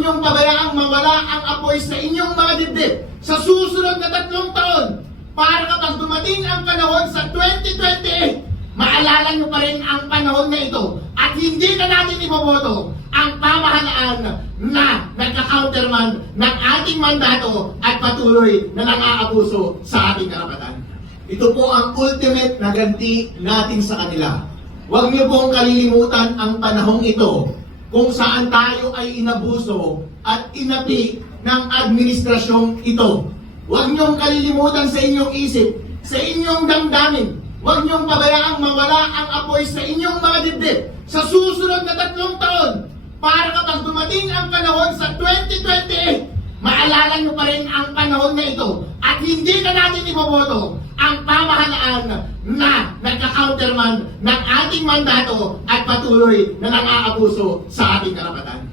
Huwag niyong pabayaang mawala ang apoy sa inyong mga dibdib sa susunod na 3 taon para kapag dumating ang panahon sa 2028, maalala niyo pa rin ang panahon na ito at hindi na natin iboboto ang pamahalaan na nagka-counterman ng ating mandato at patuloy na nang-aabuso sa ating karapatan. Ito po ang ultimate na ganti natin sa kanila. Huwag niyo pong kalilimutan ang panahong ito kung saan tayo ay inabuso at inapi ng administrasyong ito. Huwag niyong kalilimutan sa inyong isip, sa inyong damdamin. Huwag niyong pabayaang mawala ang apoy sa inyong mga dibdib sa susunod na 3 taon para kapag dumating ang panahon sa 2028, maalala niyo pa rin ang panahon na ito at hindi na natin iboboto ang pamahalaan na nagka-counterman ng ating mandato at patuloy na nang-aabuso sa ating karapatan.